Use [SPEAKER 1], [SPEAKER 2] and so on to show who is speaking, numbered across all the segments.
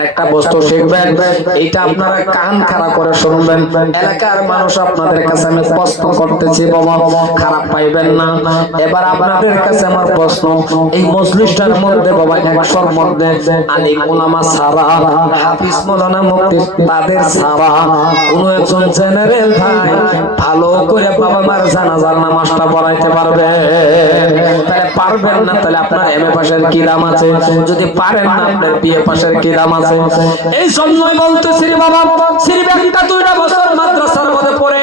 [SPEAKER 1] আরেকটা বস্তু শিখবেন, এটা আপনারা কান খাড়া করে শুনবেন। এলাকার মানুষ আপনাদের কাছে আমি প্রশ্ন করতেছি, বাবা, খারাপ পাইবেন না। এবার আপনাদের কাছে আমার প্রশ্ন, এই মজলিসটার মধ্যে, বাবা, একশোর মধ্যে আলী সারা, হাফিজ মুক্তি তাদের সারা। কোন একজন জেনারেল ভাই ভালো করে বাবা মার জানাজার নামাজটা পড়াইতে পারবে। পারবেন না, তাহলে আপনার এম এ পাশের কি দাম আছে? যদি পারেন না, আপনার পাশের কি দাম আছে? এই জন্যই বলতেছি বাবা শ্রী একটা দুইটা বছর মাদ্রাসার মধ্যে পড়ে।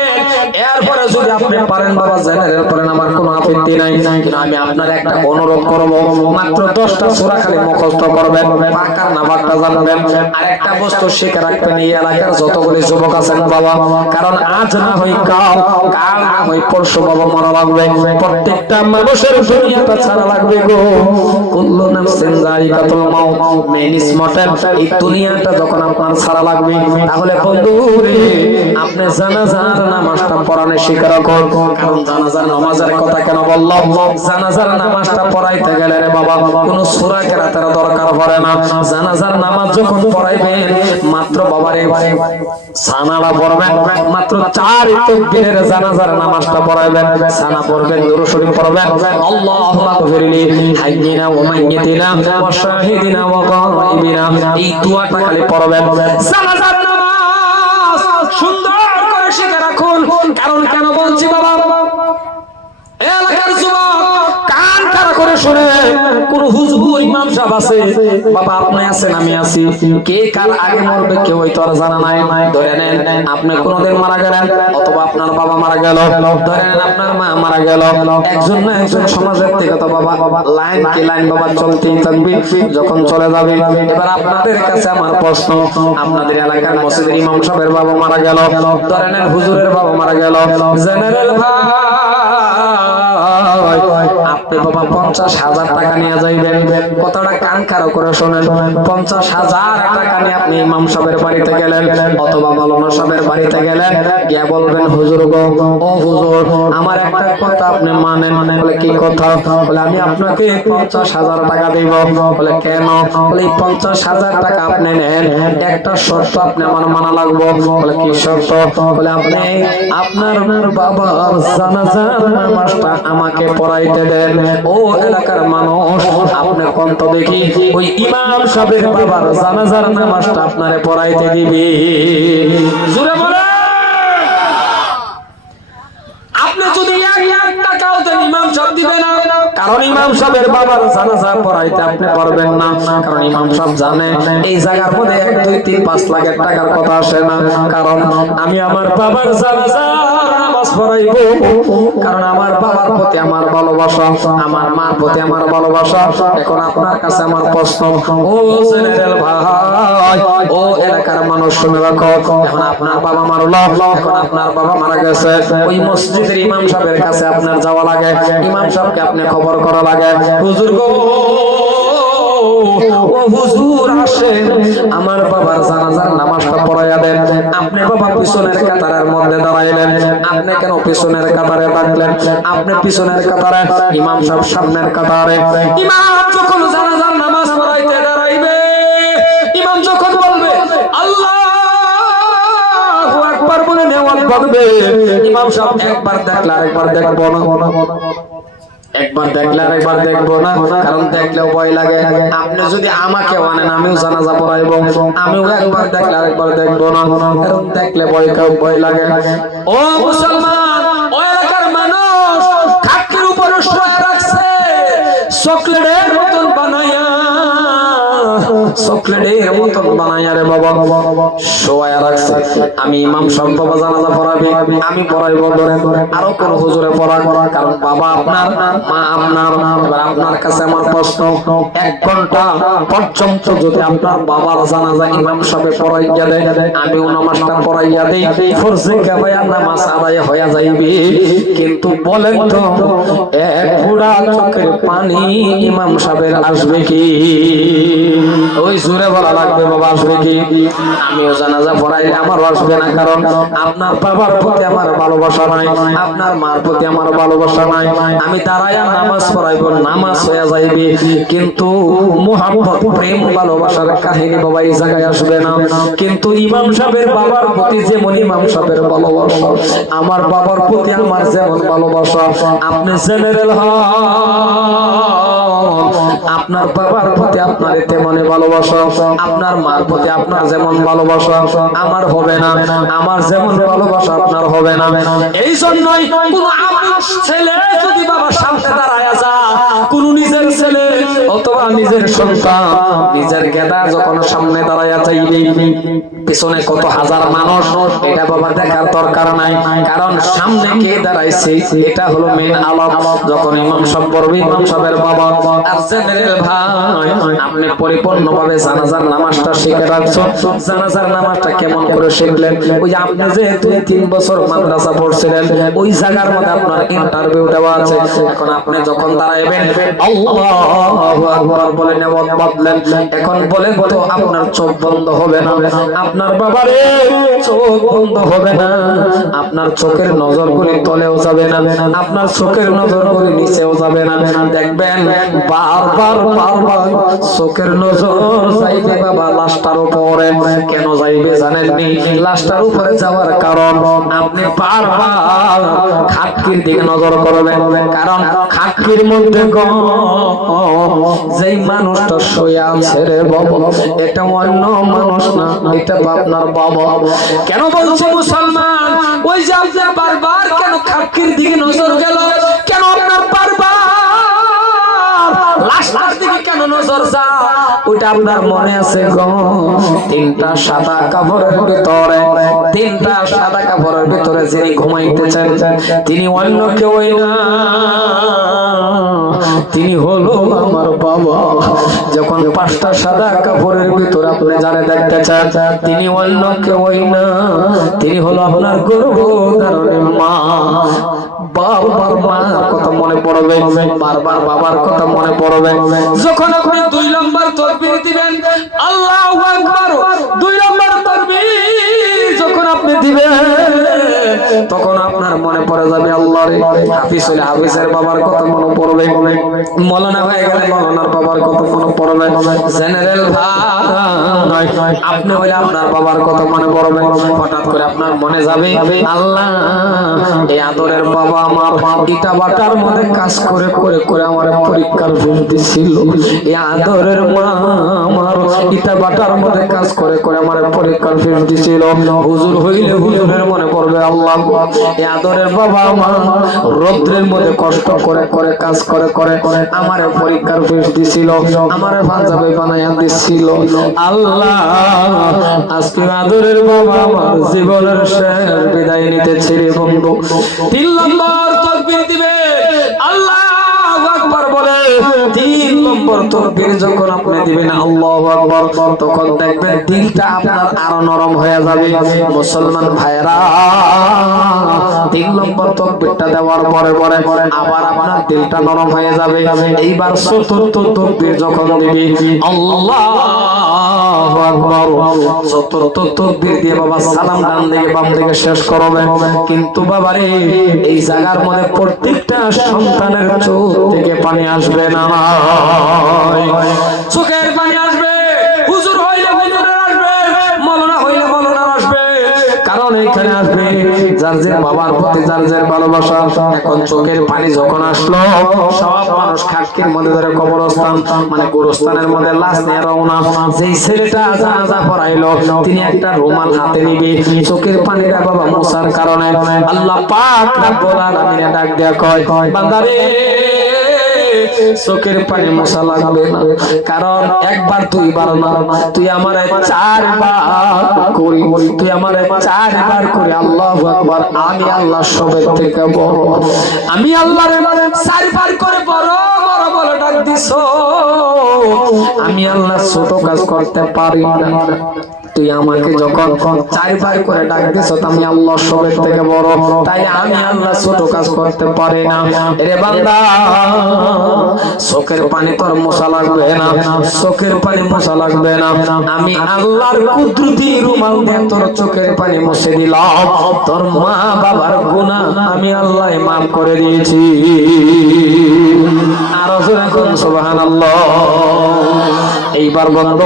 [SPEAKER 1] এরপরে যদি আপনি পারেন বাবা, জেনারেল পড়েন আমার কোনো আপত্তি নাই, আমি আপনার একটা অনুরোধ করব। মাত্র দশটা সূরা খালি মুখস্থ করবেন পাকার না বাক্কা জানবেন। আর একটা বস্তু শিখে রাখবেন, এই এলাকার যতগুলি যুবক আছেন বাবা, কারণ আজ না হই কাল কাল না হই পরশু বাবা মরা লাগবে। প্রত্যেকটা মানুষের দুনিয়াটা ছাড়া লাগবে গো। কুল্লু নাফসিন যায়িকাতুল মাউত, মেনিস মটেন এই দুনিয়াটা যখন আপনার ছাড়া লাগবে, তাহলে বন্ধু আপনি জানাজার নামাজটা পড়ানোর শিকার কর কারণ জানাজার নামাজের কথা কেন বললাম? জানাজার নামাজটা পড়াইতে গেলে রে বাবা, কোনো সূরা কেরাতের দরকার পড়ে না। জানাজার নামাজ যখন পড়াইবেন, মাত্র বাবারে সানারা পড়বেন, মাত্র চার তাকবীরের জানাজার নামাজটা পড়াইবেন, সানা পড়বেন দুরূদ শরীফ পড়বেন। আল্লাহু আকবারলি হাইয়িনা ওয়া মাইয়িতিনা ওয়া শাহিদিনা ওয়া গায়িবিনা। এই দোয়াটা খালি পড়বেন জানাজার নামাজ সুন্দর করে শিখে রাখুন। কারণ কেন বলছি বাবা? এলাকার যুবক করে শুনে কোন হুজুর ইমাম সাহেব আছে? বাবা, আপনি আছেন, আমি আছি। কে কার আগে মরবে কেউ তো আর জানা নাই। ধরে নেন, আপনি কোনদিন মারা গেলেন, অথবা আপনার বাবা মারা গেল। ধরে নেন, আপনার মা মারা গেল। একজন না একজন সমাজের থেকে তো বাবা, লাইন কি লাইন বাবা, চলতেই থাকবে, যখন চলে যাবে। এবার আপনাদের কাছে আমার প্রশ্ন, আপনাদের এলাকার মসজিদের ইমাম সাহেবের বাবা মারা গেল। ধরে নেন, হুজুরের বাবা মারা গেল। জেনারেল ভাই বাবা, পঞ্চাশ হাজার টাকা নিয়ে যাইবেন। কতটা কান করে শোনেন। পঞ্চাশ হাজার টাকা নিয়ে আপনি ইমাম সাহেবের বাড়িতে গেলেন অথবা মৌলানা সাহেবের বাড়িতে গেলেন, গিয়ে বলবেন, হুজুর গো, ও হুজুর, আমার একটা কথা আপনি মানেন। বলে, কি কথা? বলে, আমি আপনাকে পঞ্চাশ হাজার টাকা দিব। বলে, কেন? বলে, এই পঞ্চাশ হাজার টাকা আপনি নেন, একটা শর্ত আপনি আমার মানা লাগবো। বলে, কি শর্ত? বলে, আপনি আপনার বাবার জানাজার নামাজটা আমাকে পড়াইতে দেন। আপনারে পড়াইতে আপনি যদি ইমাম কারণ ইমাম সাহেবের বাবার জানাজা পড়াইতে আপনি পারবেন না। কারণ ইমাম সাহেব জানে, এই জায়গার মধ্যে এক, দুই, তিন, পাঁচ লাখের টাকার কথা আসে না। কারণ আমি আমার বাবার জানাজা পড়াইব কারণ আমার বাবার প্রতি আমার ভালোবাসা, আমার মার প্রতি আমার ভালোবাসা, এখন আপনার কাছে আমার প্রশ্ন। ও জেনারেল ভাই, ও এলাকার মানুষ শুনে রাখো, এখন আপনার বাবা মারলো, এখন আপনার বাবা মারা গেছে। ওই মসজিদের ইমাম সাহেবের কাছে আপনার যাওয়া লাগে, ইমাম সাহেবকে আপনি খবর করা লাগে। হুজুর গো ও হুজুর আসেন। আমার বাবার জানাজার নামাজটা পড়াইয়া দেন। আপনি বাবা পিছনের কাতারের মধ্যে দাঁড়াইলেন। আপনি কেন পিছনের কাতারে থাকলেন? আপনি পিছনের কাতারে, ইমাম সাহেব সামনের কাতারে। ইমাম যখন জানাজার নামাজ পড়াইতে দাঁড়াইবে, ইমাম যখন বলবে, আল্লাহ একবার বলে নেওয়াল বাঁধবে। ইমাম সাহেব একবার দেখলে আরেকবার দেখব না। একবার দেখলে আর একবার দেখব না, কারণ দেখলেও ভয় লাগে। আপনি যদি আমাকে আনেন আমিও জানাজা পড়াইব। আমিও একবার দেখলে আর একবার দেখব না, কারণ দেখলে ভয় ভয় লাগে। ও মুসলমান! বাবা। রাখছে। আমি ইমাম জানাজা আমি পড়াইব আরও কোন হুজুরে পড়া কারণ বাবা আপনার, মা আপনার, এবার আপনার কাছে আমার প্রশ্ন। এক ঘণ্টা পর্যন্ত যদি আপনার বাবার জানাজা ইমাম সাহেব আমি নামাজটা পড়াইয়া ফরজে নামাজ আদায় যাইবে। কিন্তু বলেন তো, এক ফুড়া চোখের পানি ইমাম সাহেবের আসবে কি? ওই জোরে বলা লাগবে, বাবা আসবে কি? আমিও জানাজা পড়াইলে আমার আসবে না, কারণ আপনার বাবার প্রতি আমার ভালোবাসা নাই, আপনার মার প্রতি আমার ভালোবাসা নাই। আমি দাঁড়াইয়া নামাজ পড়াইব, নামাজ হয়ে যাইবে। কিন্তু মোহাম্মত প্রেম, ভালোবাসার কাহিনী বাবা এই জায়গায় আসবে না। কিন্তু ইমাম সাহেবের বাবার প্রতি যেমন ইমাম সাহেবের ভালোবাসা, আমার বাবার প্রতি আমার যেমন ভালোবাসা। আপনি জেনারেল হন। আপনার বাবার প্রতি আপনার তেমনই ভালোবাসা, আপনার মার প্রতি আপনার যেমন ভালোবাসা, আমার হবে না, আমার যেমন ভালোবাসা আপনার হবে না। এই জন্যই কোন ছেলে যদি বাবার সামনে দাঁড়ায় যা কোন নিজের ছেলে অথবা নিজের সন্তান, নিজের গেদা যখন সামনে দাঁড়ায় চাইবে পিছনে কত হাজার মানুষ, এটা বাবা দেখার দরকার নাই। কারণ সামনে কে দাঁড়াইছে, এটা হলো মেন আলাপ। যখন ইমাম সাহেব পড়বে, ইমাম সাহেবের বাবা, আর জেনারেল ভাই, আপনি পরিপূর্ণভাবে জানাজার নামাজটা শিখে রাখছো। জানাজার নামাজটা কেমন করে শিখলেন? ওই আপনি যে দুই তিন বছর মাদ্রাসা পড়ছিলেন, ওই জায়গার মধ্যে আপনার ইন্টারভিউ দেওয়া আছে। এখন আপনি যখন দাঁড়াইবেন, আল্লাহু বলে নেওয়াত বাদলেন। এখন বলেন তো আপনার চোখ বন্ধ হবে না। আপনার বাবারে, চোখ বন্ধ হবে না। আপনার চোখের নজর করে তলেও যাবে না। আপনার চোখের নজর করে নিচেও যাবে না। দেখবেন বারবার বারবার চোখের নজর যাইবে বাবা, লাশটার উপরে। কেন যাইবে জানেননি লাশটার উপরে যাওয়ার কারণ আপনি বারবার খাটকির দিকে নজর করবেন। কারণ খাটকির মধ্যে যেই মানুষটা শুয়ে আছে বাবা, এটা অন্য মানুষ না, এটা আপনার বাবা। কেন বলছে মুসলমান? ওই যে বারবার কেন খাকির দিকে নজর গেল? ওইটা আপনার মনে আছে গো? তিনটা সাদা কাপড়ের ভিতরে, তিনটা সাদা কাপড়ের ভিতরে যিনি ঘুমাইতেছেন, তিনি অন্য কেউই না। তিনি হলো আমার বাবা। যখন পাঁচটা সাদা কাপড়ের ভিতর আপনি যারা দেখতে চান তিনি অন্য কেউই না। তিনি হলো আপনার গর্ভধারণের মা। কথা মনে পড়বে। বারবার বাবার কথা মনে পড়বে। যখন ওখানে দুই নম্বর তকবীর দিবেন আল্লাহু আকবার দুই নম্বর তকবীর যখন আপনি দিবেন তখন আপনার মনে পড়ে যাবে, আল্লাহর হাফিজ হলে হাফিজের বাবার কথা মনে পড়বে। মৌলানা হয়ে গেলে মৌলানার বাবার কথা মনে পড়বে। জেনারেল আপনি হলে আপনার বাবার কথা মনে পড়বে। হঠাৎ করে আপনার মনে যাবে, আল্লাহ, এই আদরের বাবা আমার ইটা বাটার মধ্যে কাজ করে করে করে আমার পরীক্ষার ফিস দিছিল। এই আদরের মা আমার ইটা বাটার মধ্যে কাজ করে করে আমার পরীক্ষার ফিস দিছিল। হুজুর হইলে হুজুরের মনে পড়বে, আল্লাহ আদরের বাবা আমার রৌদ্রের মধ্যে কষ্ট করে করে, কাজ করে করে করে আমার পরীক্ষার ফিস দিছিল, আমার পাঞ্জাবি বানাইয়া দিছিল। আল্লাহ, আজকে আদরের বাবা আমার জীবনের শেষ বিদায় নিতে ছেড়ে বন্ধু। তিন নম্বর তকবীর দিবে এইবার চতুর্থ যখন দিবি চতুর্থ দিয়ে বাবা সালাম ডান দিকে বাম দিকে শেষ করবে। কিন্তু বাবারে, এই জায়গার মধ্যে প্রত্যেকটা সন্তানের চোখ থেকে পানি আসবে না। চোখের পানি আসবে, হুজুর হইলে আসবে, মৌলানা হইলে মৌলানার আসবে। কারণ এইখানে আসবে যার বাবার প্রতি যার ভালোবাসা। এখন চোখের পানি যখন আসলো, সব মানুষ খাটকির মধ্যে ধরে কবরস্থান মানে গোরস্থানের মধ্যে লাশ নিয়ে রওনা। যেই ছেলেটা জানাজা পড়াইলো, তিনি একটা রুমাল হাতে নিবে। চোখের পানিটা বাবা মোসার কারণে আল্লাহ পাক রাব্বুল আলামিন ডাক দেয়া কয়, বান্দারে চোখের পানি মশা লাগবে। না কারণ একবার, দুইবার না। তুই আমার চারবার করি তুই আমার চারবার করে আল্লাহ আকবার। আমি আল্লাহ সবের থেকে বড়। আমি আল্লাহ চারবার করে বড় আমি আল্লাহ ছোট কাজ করতে পারি তুই আমাকে যখন চারবার করে ডাক দিছ আমি আল্লাহ সবের থেকে বড়। তাই আমি আল্লাহ ছোট কাজ করতে পারি না। রে বান্দা চোখের পানি তোর মশা লাগবে না। চোখের পানি মশা লাগবে না। আমি আল্লাহর কুদরতি রুমাল দিয়ে তোর চোখের পানি মুছে দিলাম। তোর মা বাবার গুনাহ আমি আল্লাহ মাফ করে দিয়েছি। আর এখন সুবহানাল্লাহ। এইবার বন্ধ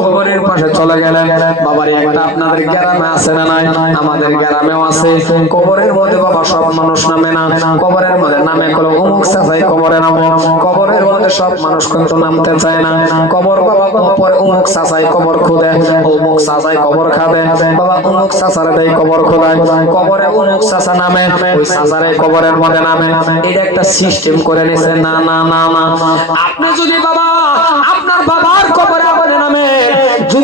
[SPEAKER 1] কবরের পাশে চলে গেলেন। বাবার, একটা আপনাদের গ্রামে আছে না নাই? আমাদের গ্রামেও আছে। কবরের মধ্যে বাবা সব মানুষ নামে না। কবরের মধ্যে নামে কোনো অমুক সাজাই কবরে নামো। কবরের মধ্যে সব মানুষ কিন্তু নামতে চায় না। কবর বাবা পরে অমুক সাজাই কবর খুদে, অমুক সাজাই কবর খাবে। বাবা অমুক সাজারে দেয় কবর খোদায়। কবরে অমুক সাজা নামে, ওই সাজারে কবরের মধ্যে নামে। এটা একটা সিস্টেম করে নিছে। না না না না আপনি যদি বাবা, আপনার নামে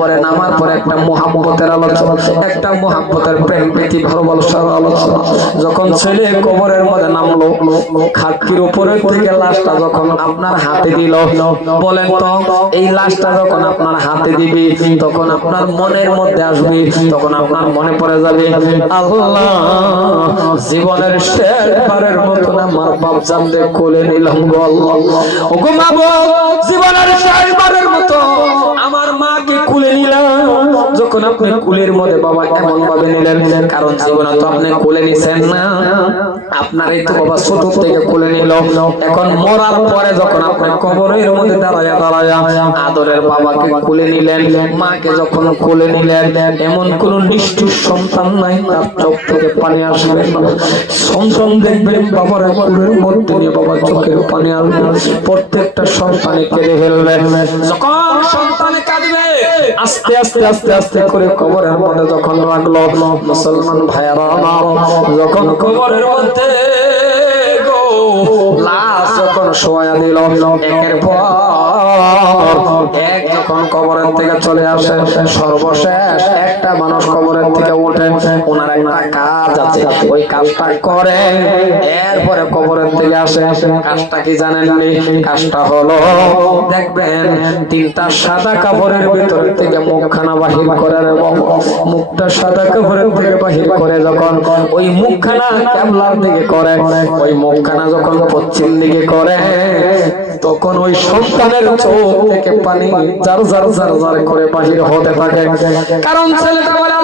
[SPEAKER 1] কবরে নামার পরে একটা মোহাম্মতের আলোচনা, একটা মোহাম্মতের প্রেম প্রীতি ভালোবাসার আলোচনা। যখন ছেলে কবরের মধ্যে নামলো, খাটকির উপরে থেকে লাশটা যখন আপনার হাতে দিল, বলেন তো, এই লাশটা যখন আপনার হাতে দিবি, তখন আপনার মনের মধ্যে আসবে, তখন আপনার মনে পড়ে যাবে, আল্লাহ, জীবনের শেষ বারের মতন আমার বাপ জানতে কোলে নিলাম গো আল্লাহ। জীবনের শেষ বারের মতো যখন আপনি কুলের মধ্যে বাবা এমন ভাবে নিলেন? কারণ জীবনে তো আপনি কুলে নিছেন না। আপনার এই তো বাবা ছোট থেকে কুলে নিল। এখন মরার পরে যখন আপনি কবরের মধ্যে দাঁড়ায়া দাঁড়ায়া আদরের বাবাকে কুলে নিলেন, মাকে যখন কুলে নিলেন, এমন কোন নিষ্ঠুর সন্তান নাই, তার চোখ থেকে পানি আসবে সন্তান দেখবেন বাবার কুলের মধ্যে নিয়ে বাবা চোখের পানি আসবে। প্রত্যেকটা সন্তানে কেঁদে ফেলবে। যখন সন্তানে কাঁদবে, আস্তে আস্তে আস্তে আস্তে করে কবরের মধ্যে যখন রাখল মুসলমান ভাইয়ারা, যখন কবরের মধ্যে লাশ যখন শোয়া দিল, একের পর এক যখন কবরের থেকে চলে আসে, সর্বশেষ একটা মানুষ কবরের থেকে ওঠে। ওনার একটা কাজ আছে। ওই কাজটা করে, এরপরে কবরের থেকে আসে। কাজটা কি জানেন কাজটা হলো, দেখবেন, তিনটা সাদা কাপড়ের ভিতর থেকে মুখখানা বাহির করে এবং মুখটা সাদা কাপড়ের থেকে বাহির করে যখন ওই মুখখানা ক্যাবলার দিকে করে, ওই মুখখানা যখন পশ্চিম দিকে করে, তখন ওই সন্তানের চোখ পানি জার জার করে বাহির হতে থাকে কারণ ছেলেটা বলে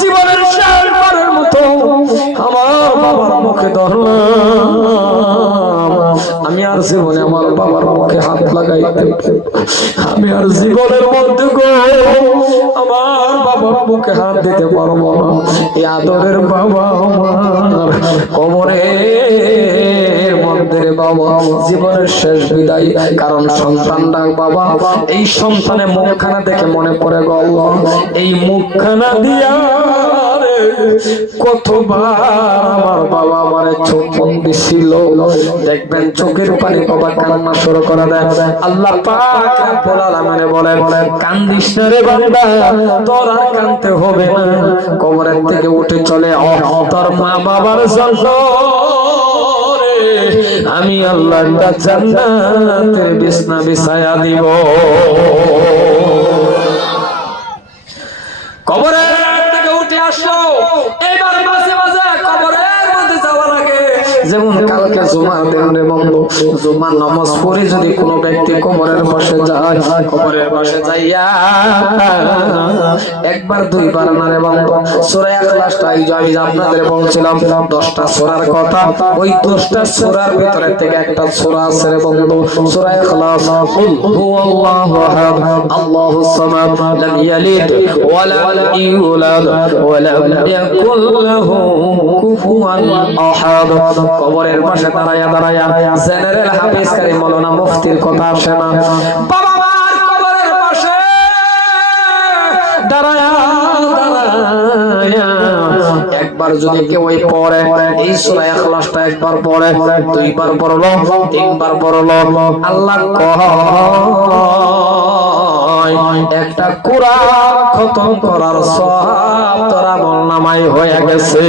[SPEAKER 1] জীবনের শেষ মতো আমার বাবার মুখে ধরলাম আমি আর জীবনে আমার বাবার মুখে হাত লাগাইতে আমি আর জীবনের মধ্যে আমার বাবার মুখে হাত দিতে পারব না এই আদরের বাবা আমার কবরের বাবা, জীবনের শেষ বিদায়। কারণ সন্তানটা বাবা, এই সন্তানের মুখখানা দেখে মনে পড়ে গল এই মুখখানা দিয়া চোখের পানি বাবা কান্না শুরু করে দেয়। আল্লাহ বলেন, কান্দিস কানতে হবে না। কবরের থেকে উঠে চলে। তোর মা বাবার জন্য আমি আল্লাহ বিছনা বিছায়া দিব। কবরের থেকে উঠে আসলো এবার মাঝে মাঝে কবরের মধ্যে যেমন কালকে জুমা দেন বন্ধু জুমা নামাজ পড়ে যদি কোনো ব্যক্তি কবরের পাশে যায়, কবরের পাশে যাইয়া একবার, দুইবার না রে বন্ধু সূরা ইখলাসটা এই যে আমি আপনাদের বলছিলাম 10টা সূরার কথা, ওই 10টা সূরার ভিতরে থেকে একটা সূরা আছে রে বন্ধু, সূরা ইখলাস। কুল হুয়াল্লাহু আহাদ আল্লাহুস সামাদ, লাম ইয়ালিদ, ওয়া ইউলাদ, ওয়া ইয়াকুল লাহু কুফুয়ান আহাদ। কবরের পাশে দাঁড়ায়া দাঁড়ায়া জেনারেল হাফিজ কারি মাওলানা মুফতির কথা আসে না। দাঁড়ায়া। একবার যদি কেউ ওই পড়ে এই সূরা ইখলাসটা একবার পড়ে, দুইবার পড়ল, তিনবার পড়ল, আল্লাহ কয়, একটা কোরআন খতম করার সব তোর আমল নামাই হয়ে গেছে।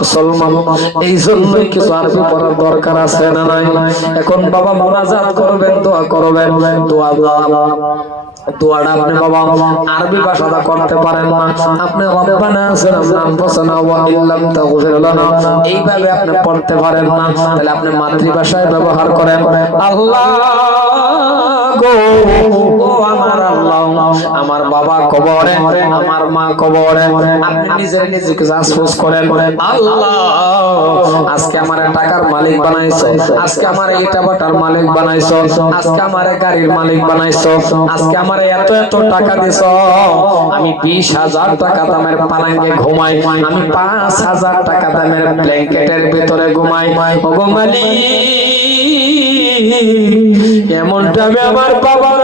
[SPEAKER 1] মুসলমান, এই জন্যই কিছু আরবি পড়ার দরকার আছে না নাই? এখন বাবা মোনাজাত করবেন, দোয়া করবেন, দোয়া আপনি বাবা করতে পারেন না। আপনি এইভাবে আপনি পড়তে পারেন না। তাহলে মাতৃভাষায় ব্যবহার করেন। আল্লাহ! আমার আল্লাহ, আমার বাবা কবরে, আমার মা কবরে নিজেকে করেন। আল্লাহ, আজকে আমার টাকার মালিক বানাইছো, আজকে আমার ইটা বাটার মালিক বানাইছো, আজকে আমার গাড়ির মালিক বানাইছো, আজকে আমার এত এত টাকা দিছো। আমি বিশ হাজার টাকা দামের পালাঙ্গে ঘুমাই, আমি পাঁচ হাজার টাকা দামের ব্ল্যাঙ্কেটের ভিতরে ঘুমাই। ওগো মালিক এমনটা আমি আমার বাবার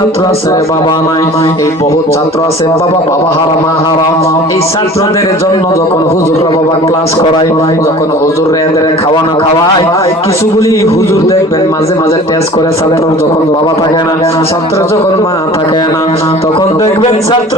[SPEAKER 1] ছাত্র আছে, বাবা নাই। এই বহু ছাত্র আছে, বাবা বাবা হারা মা হারা এই ছাত্রদের জন্য যখন হুজুররা, বাবা, ক্লাস করায়, যখন হুজুর এদের খাওয়ানো খাওয়ায়, কিছুগুলি হুজুর দেখবেন, মাঝে মাঝে টেস্ট করে ছাত্র যখন বাবা থাকে না ছাত্র যখন মা থাকে না, তখন দেখবেন ছাত্র